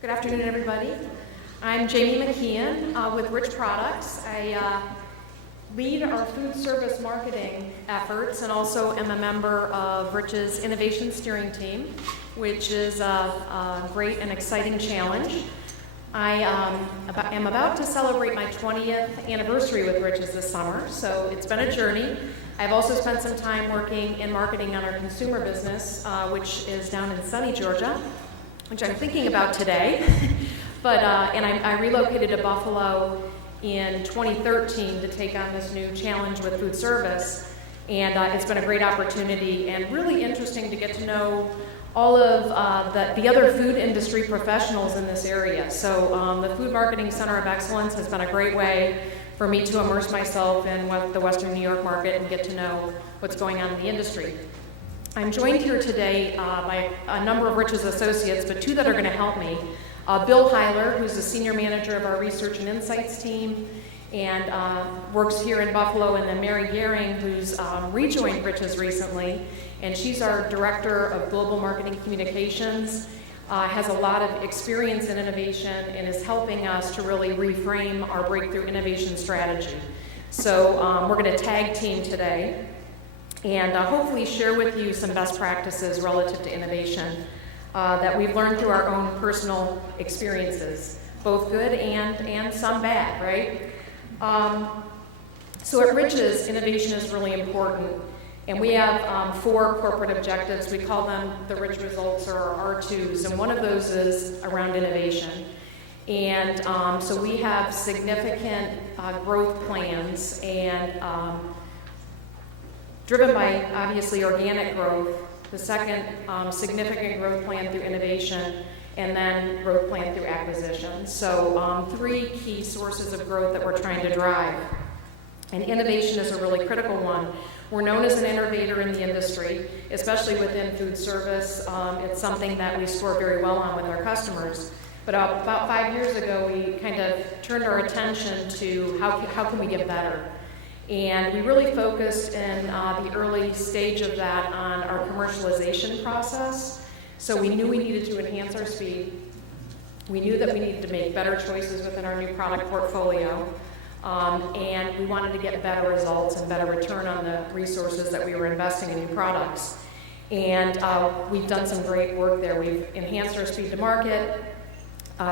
Good afternoon, everybody. I'm Jamie McKeon with Rich Products. I lead our food service marketing efforts and also am a member of Rich's Innovation Steering Team, which is a great and exciting challenge. I am about to celebrate my 20th anniversary with Rich's this summer, so it's been a journey. I've also spent some time working in marketing on our consumer business, which is down in sunny Georgia, which I'm thinking about today. I relocated to Buffalo in 2013 to take on this new challenge with food service, and it's been a great opportunity and really interesting to get to know all of the other food industry professionals in this area. So the Food Marketing Center of Excellence has been a great way for me to immerse myself in the Western New York market and get to know what's going on in the industry. I'm joined here today by a number of Rich's associates, but two that are going to help me. Bill Heiler, who's the senior manager of our research and insights team and works here in Buffalo, and then Mary Gehring, who's rejoined Rich's recently, and she's our director of global marketing communications, has a lot of experience in innovation and is helping us to really reframe our breakthrough innovation strategy. So we're going to tag team today and hopefully share with you some best practices relative to innovation that we've learned through our own personal experiences, both good and some bad, right? So at Rich's, innovation is really important, and we have 4 corporate objectives. We call them the Rich Results, or our R2s, and one of those is around innovation. And so we have significant growth plans and driven by, obviously, organic growth, the second significant growth plan through innovation, and then growth plan through acquisition. So 3 key sources of growth that we're trying to drive. And innovation is a really critical one. We're known as an innovator in the industry, especially within food service. It's something that we score very well on with our customers. But about 5 years ago, we kind of turned our attention to how can we get better. And we really focused in the early stage of that on our commercialization process. So we knew we needed to enhance our speed. We knew that we needed to make better choices within our new product portfolio. And we wanted to get better results and better return on the resources that we were investing in new products. And we've done some great work there. We've enhanced our speed to market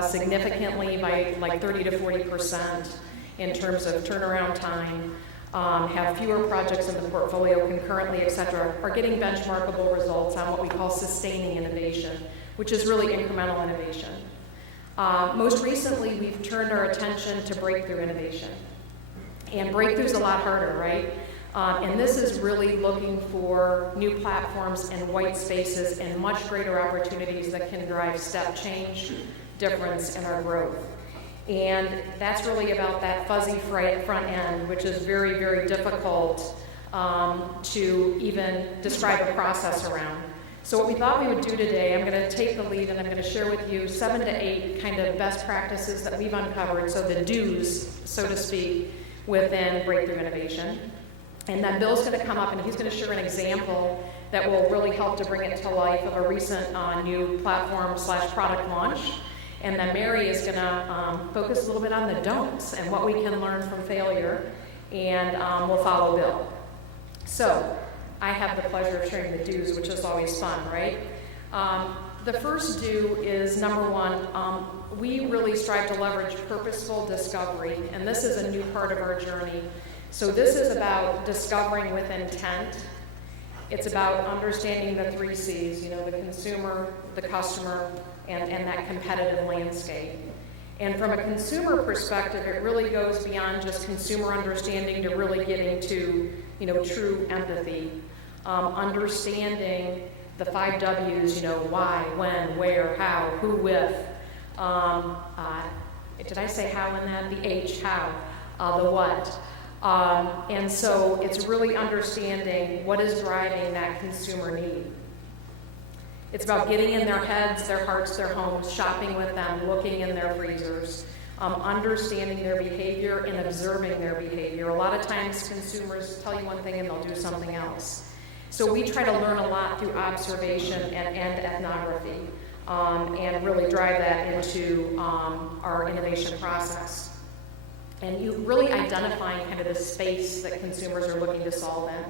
significantly by like 30 to 40% in terms of turnaround time. Have fewer projects in the portfolio concurrently, et cetera, are getting benchmarkable results on what we call sustaining innovation, which is really incremental innovation. Most recently, we've turned our attention to breakthrough innovation. And breakthrough's a lot harder, right? And this is really looking for new platforms and white spaces and much greater opportunities that can drive step change difference in our growth. And that's really about that fuzzy front end, which is very, very difficult to even describe a process around. So what we thought we would do today, I'm going to take the lead and I'm going to share with you 7 to 8 kind of best practices that we've uncovered, so the do's, so to speak, within breakthrough innovation. And then Bill's going to come up and he's going to share an example that will really help to bring it to life of a recent new platform/product launch. And then Mary is going to focus a little bit on the don'ts and what we can learn from failure, and we'll follow Bill. So I have the pleasure of sharing the do's, which is always fun, right? The first do is number 1, we really strive to leverage purposeful discovery, and this is a new part of our journey. So this is about discovering with intent. It's about understanding the 3 C's, the consumer, the customer, and that competitive landscape. And from a consumer perspective, it really goes beyond just consumer understanding to really getting to, true empathy. Understanding the 5 W's, why, when, where, how, who, with. Did I say how in that? The H, how, the what. And so it's really understanding what is driving that consumer need. It's about getting in their heads, their hearts, their homes, shopping with them, looking in their freezers, understanding their behavior and observing their behavior. A lot of times consumers tell you one thing and they'll do something else. So we try to learn a lot through observation and ethnography. and really drive that into our innovation process. And you really identifying kind of the space that consumers are looking to solve in.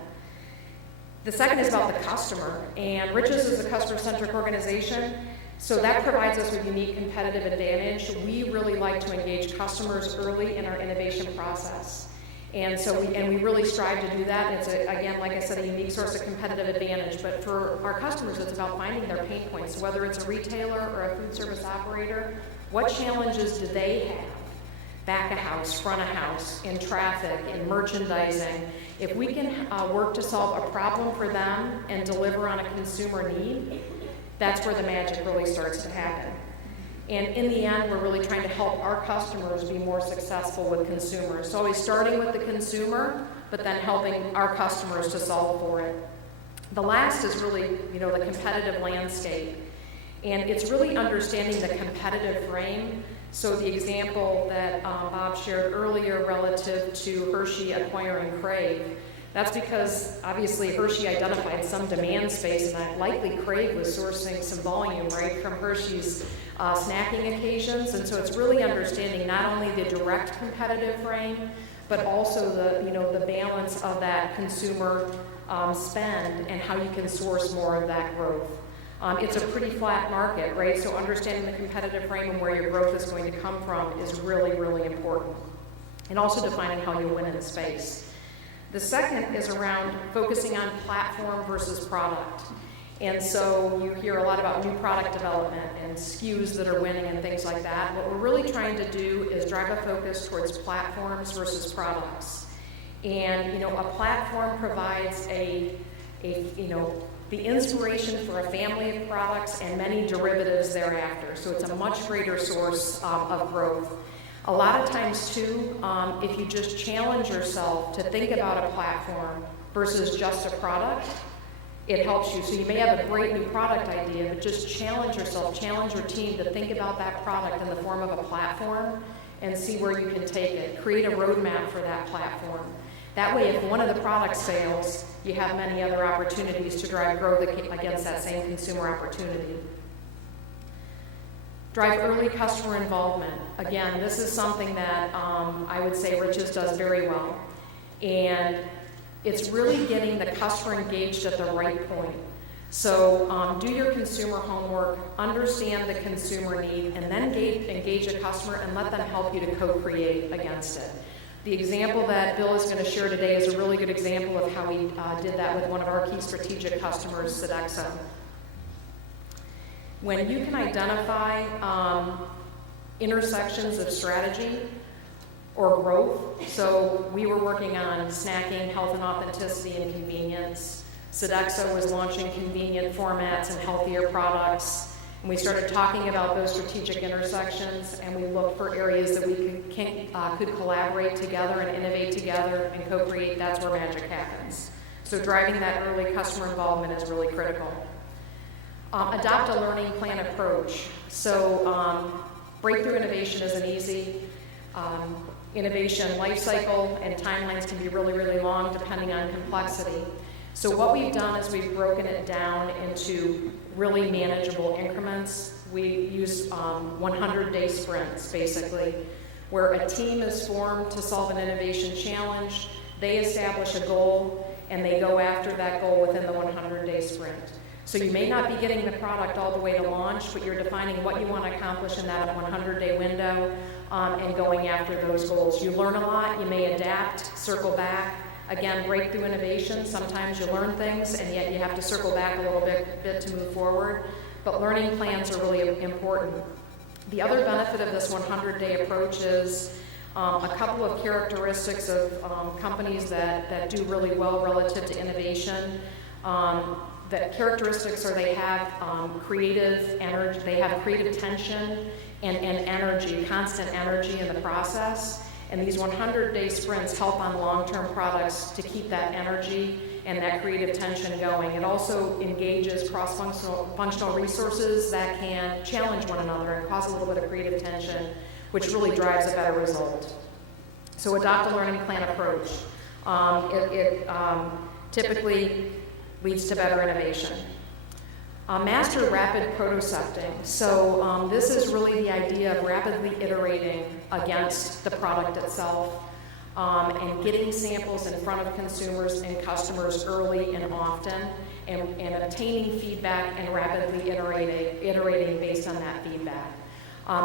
The second is about the customer, and Riches is a customer-centric organization, so that provides us with unique competitive advantage. We really like to engage customers early in our innovation process. And so we really strive to do that. And it's, again, like I said, a unique source of competitive advantage. But for our customers, it's about finding their pain points. Whether it's a retailer or a food service operator, what challenges do they have? Back of house, front of house, in traffic, in merchandising. If we can work to solve a problem for them and deliver on a consumer need, that's where the magic really starts to happen. And in the end, we're really trying to help our customers be more successful with consumers. So always starting with the consumer, but then helping our customers to solve for it. The last is really, the competitive landscape. And it's really understanding the competitive frame. So the example that Bob shared earlier relative to Hershey acquiring Crave, that's because obviously Hershey identified some demand space, and that likely Crave was sourcing some volume, right, from Hershey's snacking occasions. And so it's really understanding not only the direct competitive frame, but also the balance of that consumer spend and how you can source more of that growth. It's a pretty flat market, right? So understanding the competitive frame and where your growth is going to come from is really, really important. And also defining how you win in the space. The second is around focusing on platform versus product. And so you hear a lot about new product development and SKUs that are winning and things like that. What we're really trying to do is drive a focus towards platforms versus products. And, a platform provides the inspiration for a family of products and many derivatives thereafter. So it's a much greater source of growth. A lot of times too, if you just challenge yourself to think about a platform versus just a product, it helps you. So you may have a great new product idea, but just challenge yourself, challenge your team to think about that product in the form of a platform and see where you can take it. Create a roadmap for that platform. That way, if one of the products fails, you have many other opportunities to drive growth against that same consumer opportunity. Drive early customer involvement. Again, this is something that I would say Riches does very well. And it's really getting the customer engaged at the right point. So do your consumer homework, understand the consumer need, and then engage a customer and let them help you to co-create against it. The example that Bill is going to share today is a really good example of how we did that with one of our key strategic customers, Sodexo. When you can identify intersections of strategy or growth, so we were working on snacking, health and authenticity, and convenience. Sodexo was launching convenient formats and healthier products. And we started talking about those strategic intersections, and we looked for areas that we could collaborate together and innovate together and co-create. That's where magic happens. So driving that early customer involvement is really critical. Adopt a learning plan approach. So breakthrough innovation isn't easy. Innovation life cycle and timelines can be really, really long depending on complexity. So what we've done is we've broken it down into really manageable increments. We use 100-day sprints, basically, where a team is formed to solve an innovation challenge. They establish a goal, and they go after that goal within the 100-day sprint. So you may not be getting the product all the way to launch, but you're defining what you want to accomplish in that 100-day window and going after those goals. You learn a lot. You may adapt, circle back. Again, breakthrough innovation, sometimes you learn things and yet you have to circle back a little bit to move forward, but learning plans are really important. The other benefit of this 100-day approach is a couple of characteristics of companies that do really well relative to innovation. The characteristics are they have creative energy, they have creative tension and energy, constant energy in the process. And these 100-day sprints help on long-term products to keep that energy and that creative tension going. It also engages cross-functional resources that can challenge one another and cause a little bit of creative tension, which really drives a better result. So adopt a learning plan approach. It typically leads to better innovation. Master rapid protocepting. So this is really the idea of rapidly iterating against the product itself and getting samples in front of consumers and customers early and often and obtaining feedback and rapidly iterating based on that feedback.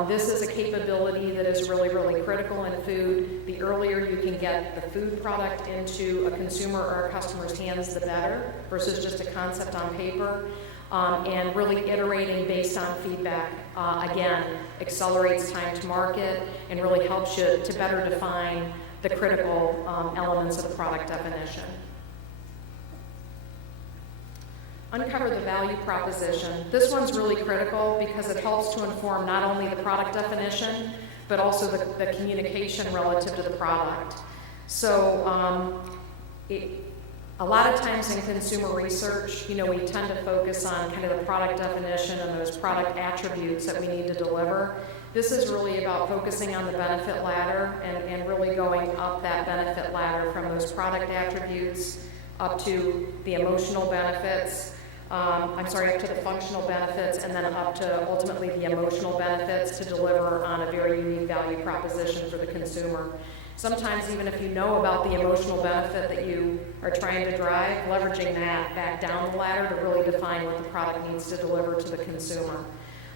This is a capability that is really, really critical in food. The earlier you can get the food product into a consumer or a customer's hands, the better, versus just a concept on paper. And really iterating based on feedback, again, accelerates time to market and really helps you to better define the critical elements of the product definition. Uncover the value proposition. This one's really critical because it helps to inform not only the product definition, but also the communication relative to the product. So a lot of times in consumer research, we tend to focus on kind of the product definition and those product attributes that we need to deliver. This is really about focusing on the benefit ladder and really going up that benefit ladder from those product attributes up to the emotional benefits, up to the functional benefits, and then up to ultimately the emotional benefits to deliver on a very unique value proposition for the consumer. Sometimes even if you know about the emotional benefit that you are trying to drive, leveraging that back down the ladder to really define what the product needs to deliver to the consumer.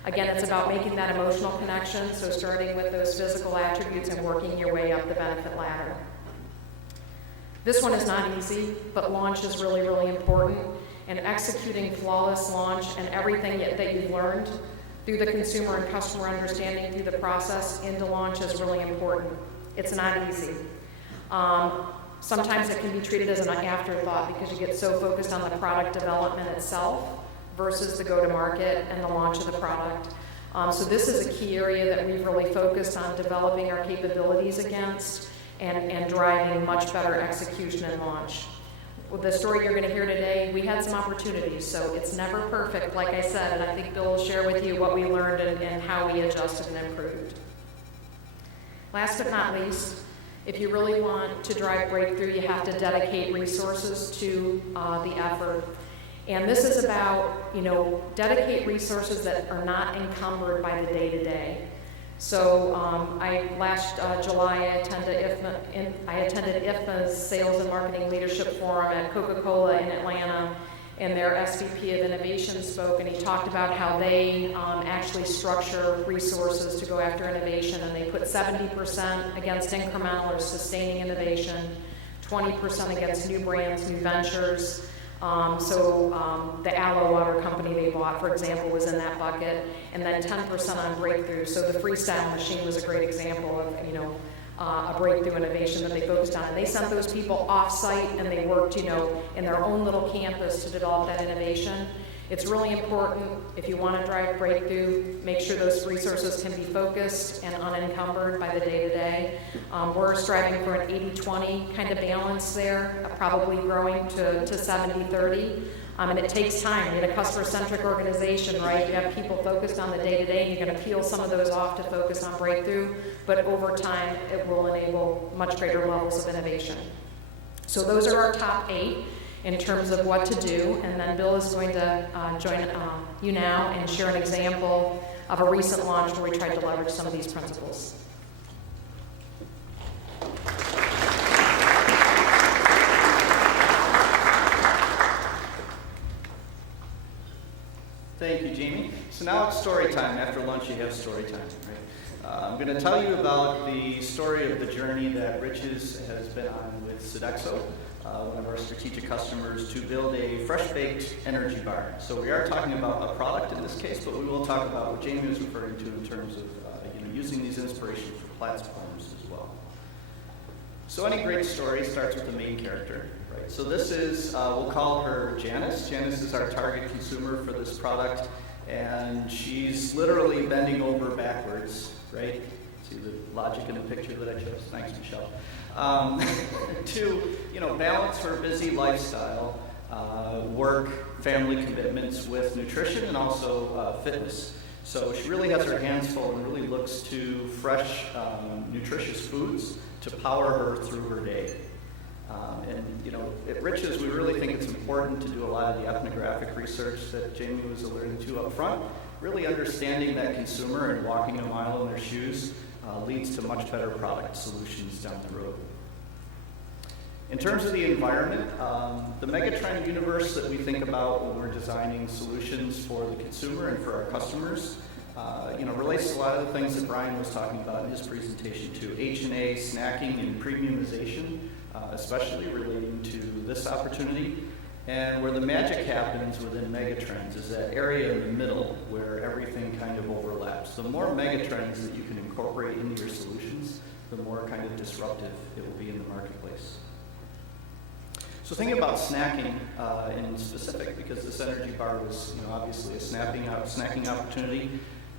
Again, it's about making that emotional connection, so starting with those physical attributes and working your way up the benefit ladder. This one is not easy, but launch is really, really important. And executing flawless launch and everything that you've learned through the consumer and customer understanding through the process into launch is really important. It's not easy. Sometimes it can be treated as an afterthought because you get so focused on the product development itself versus the go-to-market and the launch of the product. So this is a key area that we've really focused on developing our capabilities against and driving much better execution and launch. With the story you're going to hear today, we had some opportunities, so it's never perfect, like I said, and I think Bill will share with you what we learned and how we adjusted and improved. Last but not least, if you really want to drive breakthrough, you have to dedicate resources to the effort. And this is about, dedicate resources that are not encumbered by the day-to-day. So last July, I attended IFMA's Sales and Marketing Leadership Forum at Coca-Cola in Atlanta, and their SVP of Innovation spoke, and he talked about how they actually structure resources to go after innovation, and they put 70% against incremental or sustaining innovation, 20% against new brands, new ventures. The Aloe water company they bought, for example, was in that bucket, and then 10% on breakthrough. So the freestyle machine was a great example of, a breakthrough innovation that they focused on. And they sent those people off-site, and they worked, in their own little campus to develop that innovation. It's really important, if you want to drive breakthrough, make sure those resources can be focused and unencumbered by the day-to-day. We're striving for an 80-20 kind of balance there, probably growing to 70-30. And it takes time. You're a customer-centric organization, right? You have people focused on the day-to-day, and you're going to peel some of those off to focus on breakthrough, but over time, it will enable much greater levels of innovation. So those are our top 8 in terms of what to do, and then Bill is going to join you now and share an example of a recent launch where we tried to leverage some of these principles. Thank you, Jamie. So now it's story time. After lunch, you have story time, right? I'm going to tell you about the story of the journey that Riches has been on with Sodexo, one of our strategic customers, to build a fresh-baked energy bar. So we are talking about a product in this case, but we will talk about what Jamie was referring to in terms of using these inspirations for platforms as well. So any great story starts with the main character, right? So this is, we'll call her Janice. Janice is our target consumer for this product, and she's literally bending over backwards, right? See the logic in the picture that I chose? Thanks, Michelle. To balance her busy lifestyle, work, family commitments with nutrition and also fitness. So she really has her hands full and really looks to fresh, nutritious foods to power her through her day. And at Rich's, we really think it's important to do a lot of the ethnographic research that Jamie was alluding to up front. Really understanding that consumer and walking a mile in their shoes leads to much better product solutions down the road. In terms of the environment, the megatrend universe that we think about when we're designing solutions for the consumer and for our customers, relates to a lot of the things that Brian was talking about in his presentation too. H&A, snacking, and premiumization, especially relating to this opportunity. And where the magic happens within megatrends is that area in the middle where everything kind of overlaps. The more megatrends that you can incorporate into your solutions, the more kind of disruptive it will be in the marketplace. So thinking about snacking in specific, because this energy bar was obviously a snacking opportunity,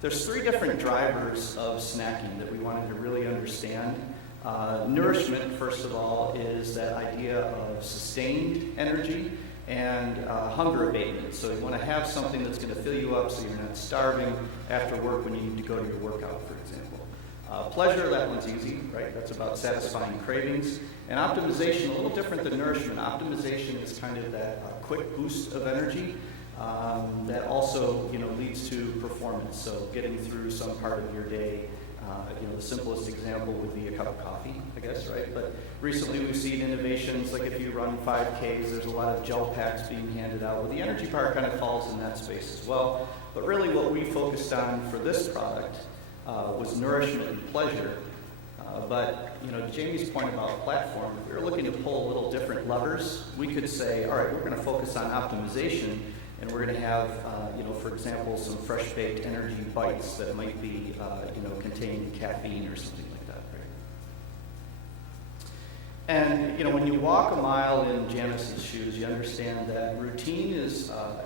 there's 3 different drivers of snacking that we wanted to really understand. Nourishment, first of all, is that idea of sustained energy and hunger abatement. So you want to have something that's going to fill you up so you're not starving after work when you need to go to your workout, for example. Pleasure, that one's easy, right? That's about satisfying cravings. And optimization, a little different than nourishment. Optimization is kind of that quick boost of energy that also leads to performance. So getting through some part of your day. The simplest example would be a cup of coffee, I guess, right? But recently we've seen innovations like if you run 5Ks, there's a lot of gel packs being handed out. Well, the energy bar kind of falls in that space as well. But really what we focused on for this product was nourishment and pleasure. But Jamie's point about platform, if we were looking to pull a little different levers, we could say, all right, we're going to focus on optimization, and we're going to have, for example, some fresh-baked energy bites that might be, containing caffeine or something like that, right? And, when you walk a mile in Janice's shoes, you understand that routine is, a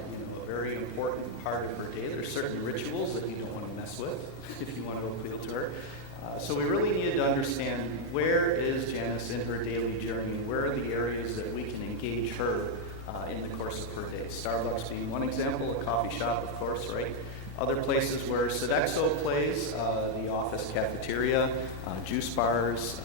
very important part of her day. There's certain rituals that you don't want to mess with if you want to appeal to her. So we really needed to understand where is Janice in her daily journey, where are the areas that we can engage her in the course of her day. Starbucks being one example, a coffee shop, of course, right? Other places where Sodexo plays, the office cafeteria, juice bars,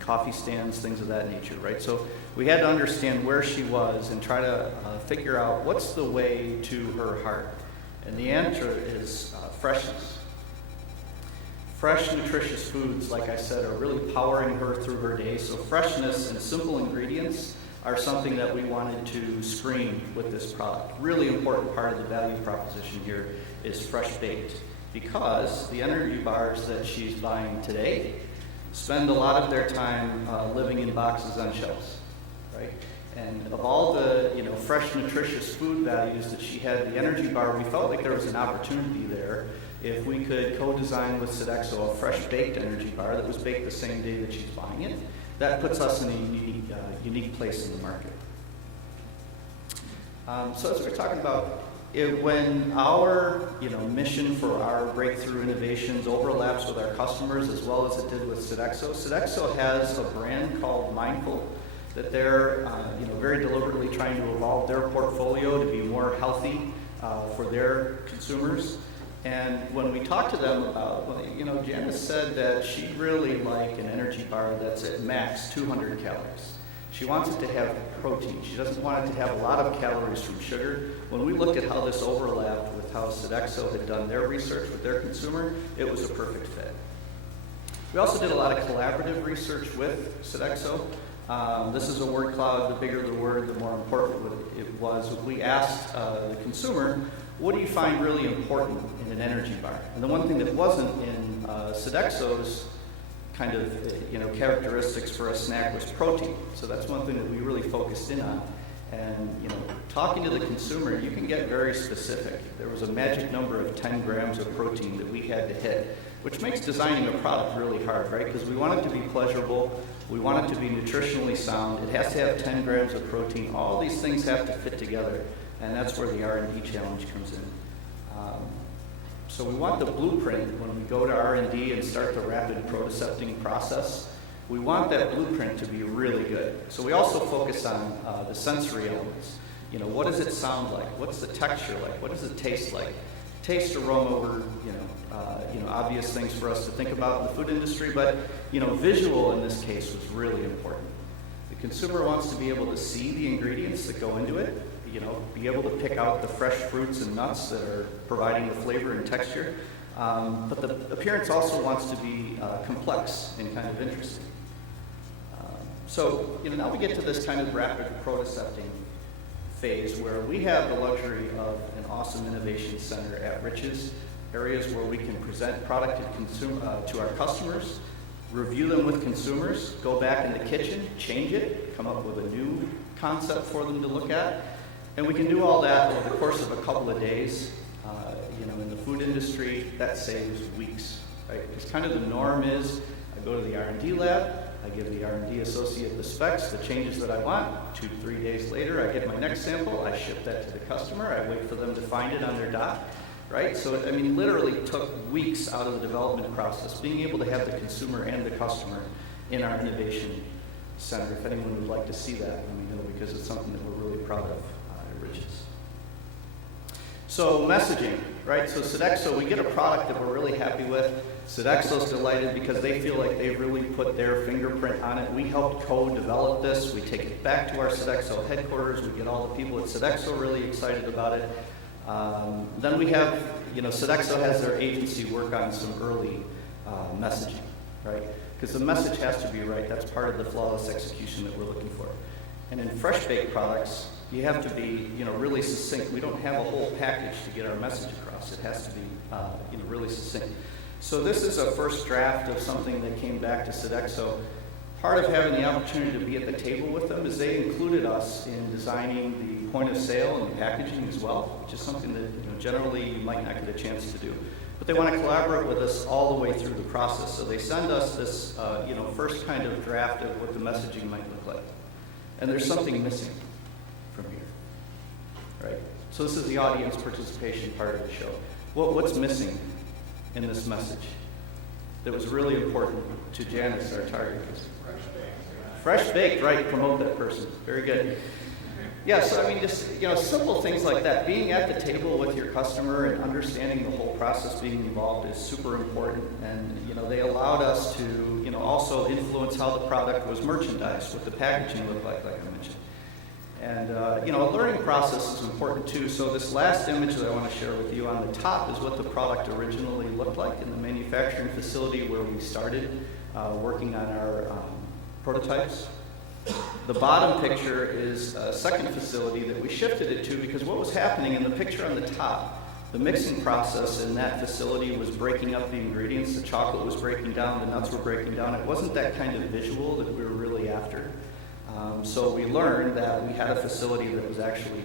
coffee stands, things of that nature, right? So we had to understand where she was and try to figure out what's the way to her heart. And the answer is freshness. Fresh, nutritious foods, like I said, are really powering her through her day. So freshness and simple ingredients are something that we wanted to screen with this product. Really important part of the value proposition here is fresh baked, because the energy bars that she's buying today spend a lot of their time living in boxes on shelves, right? And of all the fresh, nutritious food values that she had, the energy bar, we felt like there was an opportunity there if we could co-design with Sodexo a fresh baked energy bar that was baked the same day that she's buying it. That puts us in a unique place in the market. So as we're talking about, when our mission for our breakthrough innovations overlaps with our customers as well as it did with Sodexo, Sodexo has a brand called Mindful that they're very deliberately trying to evolve their portfolio to be more healthy for their consumers. And when we talked to them about, Janice said that she'd really like an energy bar that's at max 200 calories. She wants it to have protein. She doesn't want it to have a lot of calories from sugar. When we looked at how this overlapped with how Sodexo had done their research with their consumer, it was a perfect fit. We also did a lot of collaborative research with Sodexo. This is a word cloud. The bigger the word, the more important it was. We asked the consumer, what do you find really important in an energy bar? And the one thing that wasn't in Sodexo's kind of characteristics for a snack was protein. So that's one thing that we really focused in on. And talking to the consumer, you can get very specific. There was a magic number of 10 grams of protein that we had to hit, which makes designing a product really hard, right? Because we want it to be pleasurable, we want it to be nutritionally sound, it has to have 10 grams of protein. All these things have to fit together. And that's where the R&D challenge comes in. So we want the blueprint when we go to R&D and start the rapid prototyping process. We want that blueprint to be really good. So we also focus on the sensory elements. What does it sound like? What's the texture like? What does it taste like? Taste, aroma were, obvious things for us to think about in the food industry, but, visual in this case was really important. The consumer wants to be able to see the ingredients that go into it, be able to pick out the fresh fruits and nuts that are providing the flavor and texture. But the appearance also wants to be complex and kind of interesting. So now we get to this kind of rapid prototyping phase where we have the luxury of an awesome innovation center at Rich's, areas where we can present product to our customers, review them with consumers, go back in the kitchen, change it, come up with a new concept for them to look at. And we can do all that over the course of a couple of days. In the food industry, that saves weeks, right? Because kind of the norm is I go to the R&D lab, I give the R&D associate the specs, the changes that I want. 2-3 days later, I get my next sample, I ship that to the customer, I wait for them to find it on their dock, right? So, literally took weeks out of the development process, being able to have the consumer and the customer in our innovation center. If anyone would like to see that, because it's something that we're really proud of at Rich's. So messaging, right? So Sodexo, we get a product that we're really happy with. Sodexo's delighted because they feel like they've really put their fingerprint on it. We helped co-develop this. We take it back to our Sodexo headquarters. We get all the people at Sodexo really excited about it. Then we have, Sodexo has their agency work on some early messaging, right? Because the message has to be right. That's part of the flawless execution that we're looking for. And in fresh baked products, you have to be, really succinct. We don't have a whole package to get our message across. It has to be, really succinct. So this is a first draft of something that came back to Sodexo. Part of having the opportunity to be at the table with them is they included us in designing the point of sale and the packaging as well, which is something that generally you might not get a chance to do. But they want to collaborate with us all the way through the process. So they send us this, first kind of draft of what the messaging might look like. And there's something missing from here, right? So this is the audience participation part of the show. What's missing in this message that was really important to Janice, our target customer? Fresh baked, right? Promote that person. Very good. Yeah, so just simple things like that. Being at the table with your customer and understanding the whole process being involved is super important. And they allowed us to also influence how the product was merchandised, what the packaging looked like I mentioned. And a learning process is important too. So this last image that I want to share with you on the top is what the product originally looked like in the manufacturing facility where we started working on our prototypes. The bottom picture is a second facility that we shifted it to because what was happening in the picture on the top, the mixing process in that facility was breaking up the ingredients. The chocolate was breaking down, the nuts were breaking down. It wasn't that kind of visual that we were really after. So we learned that we had a facility that was actually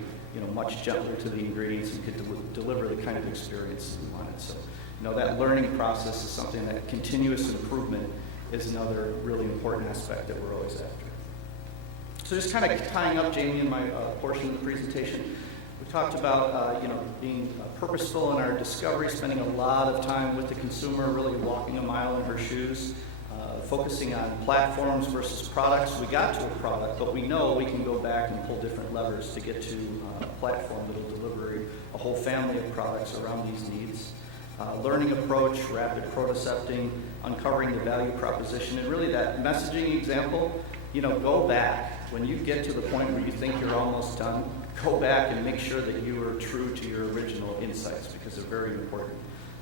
much gentler to the ingredients and could deliver the kind of experience that we wanted. So that learning process is something that continuous improvement is another really important aspect that we're always after. So just kind of tying up Jamie and my portion of the presentation, we talked about being purposeful in our discovery, spending a lot of time with the consumer, really walking a mile in her shoes, focusing on platforms versus products. We got to a product, but we know we can go back and pull different levers to get to a platform that will deliver a whole family of products around these needs. Learning approach, rapid prototyping, uncovering the value proposition, and really that messaging example, go back. When you get to the point where you think you're almost done, go back and make sure that you are true to your original insights because they're very important.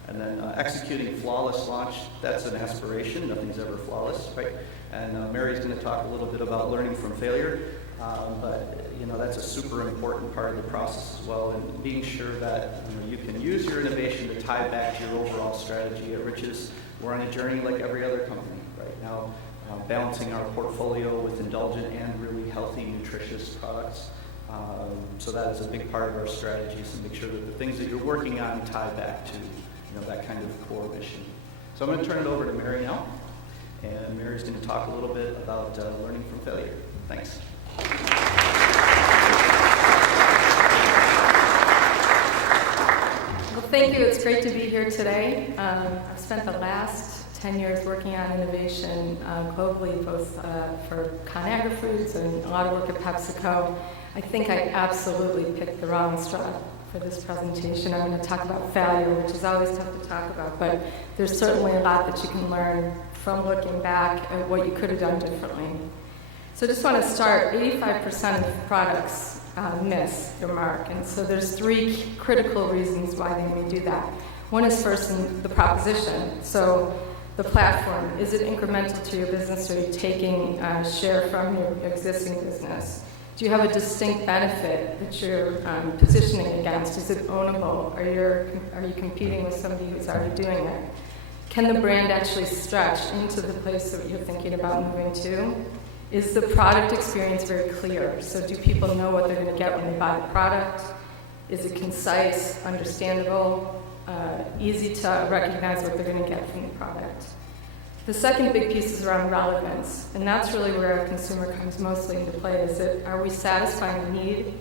And then executing flawless launch, that's an aspiration. Nothing's ever flawless, right? And Mary's going to talk a little bit about learning from failure, but that's a super important part of the process as well, and being sure that you can use your innovation to tie back to your overall strategy. At Rich's, we're on a journey like every other company right now, balancing our portfolio with indulgent and really healthy, nutritious products. So that is a big part of our strategies to make sure that the things that you're working on tie back to that kind of core mission. So I'm going to turn it over to Mary now, and Mary's going to talk a little bit about learning from failure. Thanks. Well, thank you. It's great to be here today. I've spent the last 10 years working on innovation globally, both for Niagara Foods and a lot of work at PepsiCo. I think I absolutely picked the wrong straw for this presentation. I'm going to talk about failure, which is always tough to talk about, but there's certainly a lot that you can learn from looking back at what you could have done differently. So I just want to start, 85% of products miss their mark. And so there's three critical reasons why they may do that. One is first in the proposition. So the platform, is it incremental to your business, or are you taking share from your existing business? Do you have a distinct benefit that you're positioning against? Is it ownable? Are you competing with somebody who's already doing it? Can the brand actually stretch into the place that you're thinking about moving to? Is the product experience very clear? So do people know what they're going to get when they buy the product? Is it concise, understandable, easy to recognize what they're going to get from the product? The second big piece is around relevance, and that's really where our consumer comes mostly into play. Is it, are we satisfying a need,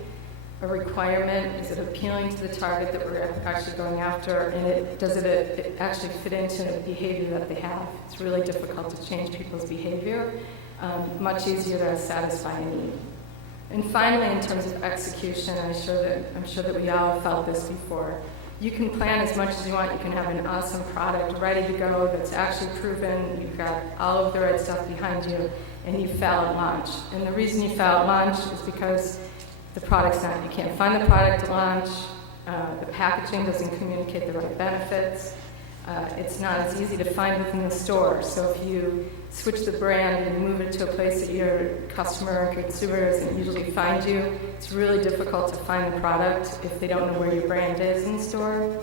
a requirement? Is it appealing to the target that we're actually going after? And does it actually fit into the behavior that they have? It's really difficult to change people's behavior. Much easier to satisfy a need. And finally, in terms of execution, I'm sure that we all have felt this before. You can plan as much as you want. You can have an awesome product ready to go that's actually proven. You've got all of the right stuff behind you, and you fail at launch. And the reason you fail at launch is because the product's not, you can't find the product at launch. The packaging doesn't communicate the right benefits. It's not as easy to find within the store. So if you switch the brand and move it to a place that your customer or consumer doesn't usually find you, it's really difficult to find the product if they don't know where your brand is in the store.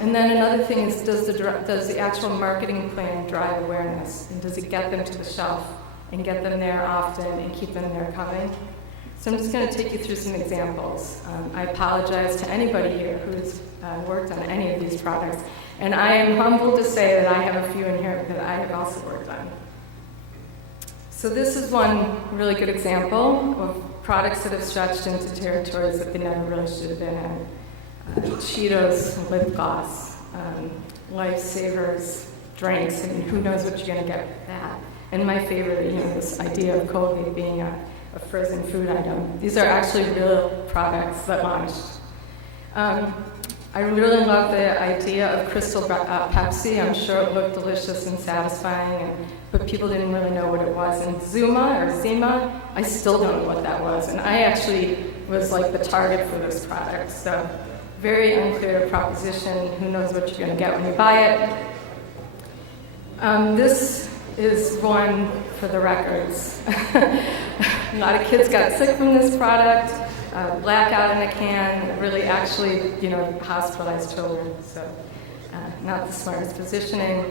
And then another thing is, does the actual marketing plan drive awareness? And does it get them to the shelf and get them there often and keep them there coming? So I'm just going to take you through some examples. I apologize to anybody here who's worked on any of these products. And I am humbled to say that I have a few in here that I have also worked on. So this is one really good example of products that have stretched into territories that they never really should have been in. Cheetos, lip gloss, lifesavers, drinks, and who knows what you're going to get with that. And my favorite, this idea of Colgate being a frozen food item. These are actually real products that launched. I really love the idea of Crystal Pepsi. I'm sure it looked delicious and satisfying, but people didn't really know what it was. And Zima, I still don't know what that was. And I actually was like the target for this product. So very unclear proposition. Who knows what you're going to get when you buy it. This is one for the records. A lot of kids got sick from this product. Blackout in a can, really actually, hospitalized children. So not the smartest positioning.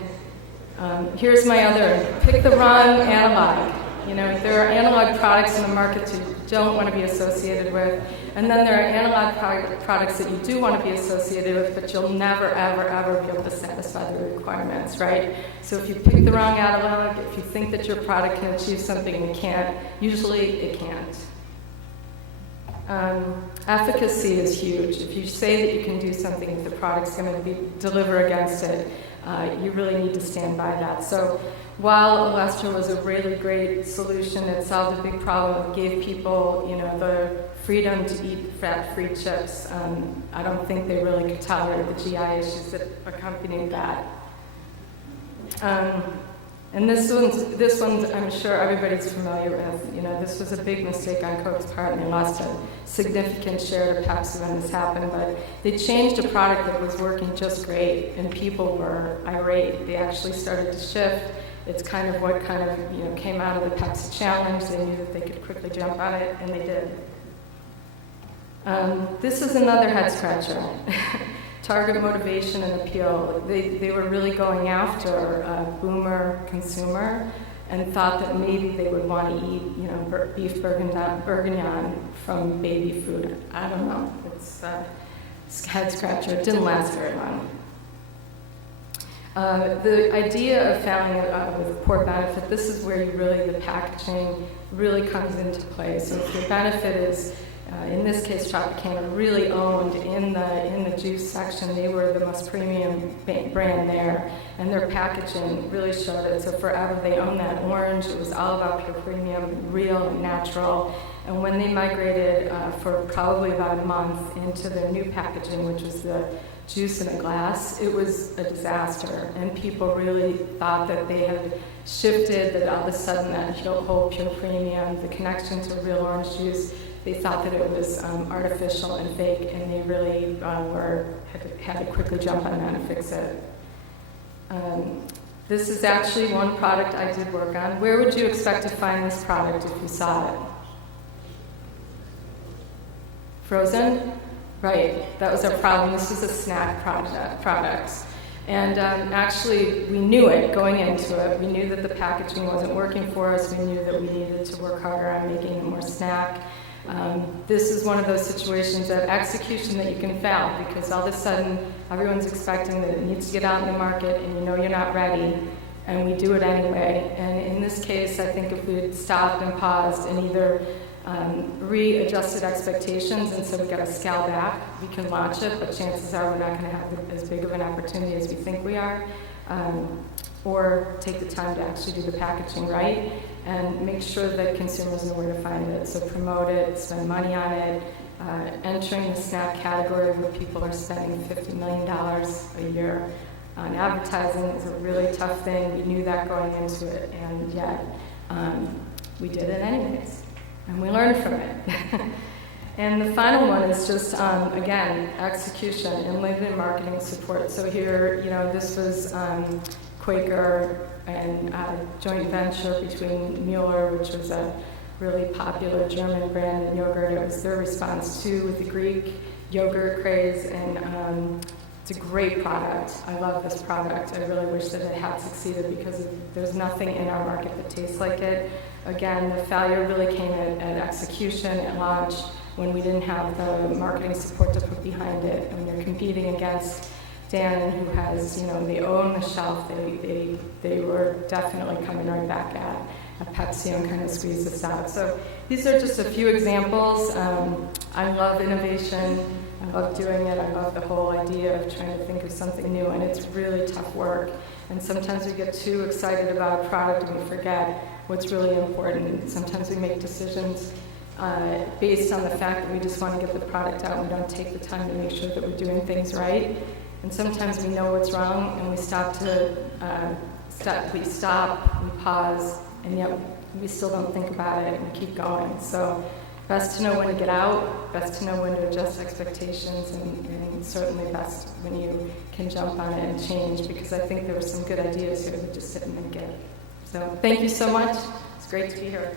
Here's my other, pick the wrong analog. There are analog products in the market that you don't want to be associated with. And then there are analog products that you do want to be associated with, but you'll never, ever, ever be able to satisfy the requirements, right? So if you pick the wrong analog, if you think that your product can achieve something and it can't, usually it can't. Efficacy is huge. If you say that you can do something, if the product's going to deliver against it, you really need to stand by that. So while Olestra was a really great solution, it solved a big problem. It gave people, the freedom to eat fat-free chips. I don't think they really could tolerate the GI issues that accompanied that. And this one's, I'm sure everybody's familiar with. This was a big mistake on Coke's part, and they lost a significant share to Pepsi when this happened. But they changed a product that was working just great, and people were irate. They actually started to shift. It's kind of what came out of the Pepsi challenge. They knew that they could quickly jump on it, and they did. This is another head scratcher. Target motivation and appeal. They were really going after a boomer consumer and thought that maybe they would want to eat, beef bourguignon from baby food. I don't know. It's a head scratcher. It didn't last very long. The idea of failing with poor benefit, this is where the packaging really comes into play. So if your benefit is, in this case, Tropicana really owned in the juice section. They were the most premium brand there, and their packaging really showed it. So forever they owned that orange. It was all about pure premium, real and natural. And when they migrated for probably about a month into their new packaging, which was the juice in a glass, it was a disaster. And people really thought that they had shifted, that all of a sudden that whole pure premium, the connection to real orange juice, they thought that it was artificial and fake, and they really had to quickly jump on that and fix it. This is actually one product I did work on. Where would you expect to find this product if you saw it? Frozen? Right, that was our problem. This was a snack product. And actually, we knew it going into it. We knew that the packaging wasn't working for us. We knew that we needed to work harder on making it more snack. This is one of those situations of execution that you can fail, because all of a sudden everyone's expecting that it needs to get out in the market and you know you're not ready, and we do it anyway. And in this case, I think if we had stopped and paused and either readjusted expectations and said we've got to scale back, we can launch it, but chances are we're not going to have as big of an opportunity as we think we are, or take the time to actually do the packaging right and make sure that consumers know where to find it. So promote it, spend money on it. Entering the snack category where people are spending $50 million a year on advertising is a really tough thing. We knew that going into it, and yet we did it anyways, and we learned from it. And the final one is just, again, execution and limited marketing support. So here, this was Quaker and a joint venture between Mueller, which was a really popular German brand in yogurt. It was their response to the Greek yogurt craze, and it's a great product. I love this product. I really wish that it had succeeded, because there's nothing in our market that tastes like it. Again, the failure really came at execution, at launch, when we didn't have the marketing support to put behind it, and you're competing against Dannon, who has, they own the shelf. They were definitely coming right back at Pepsi and kind of squeeze this out. So these are just a few examples. I love innovation. I love doing it. I love the whole idea of trying to think of something new, and it's really tough work. And sometimes we get too excited about a product and we forget what's really important. Sometimes we make decisions based on the fact that we just want to get the product out, and we don't take the time to make sure that we're doing things right. And sometimes we know what's wrong, and we we pause, and yet we still don't think about it, and we keep going. So best to know when to get out, best to know when to adjust expectations, and certainly best when you can jump on it and change, because I think there were some good ideas here that just didn't make it. So thank you so much. It's great to be here.